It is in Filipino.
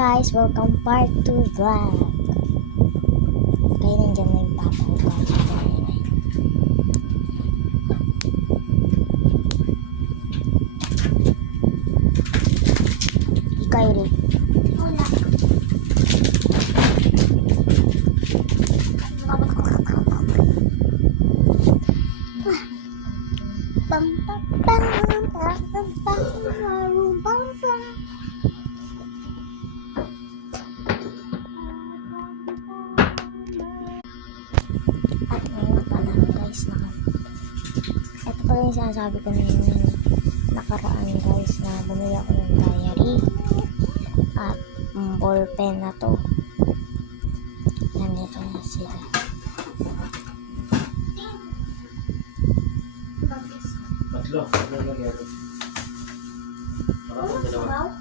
Guys, welcome part 2 vlog. Kayo nandiyan na yung papa ko guys. Ikaw ulit. Wala. Pam pam pam pam pam pam pam pam. At ngayon pala guys ito pala yung sinasabi ko na yung nakaraan guys na bumili ako ng diary at ball pen na to. Nandito na sila. Tatlo. Ano nangyari? Parang dalawa.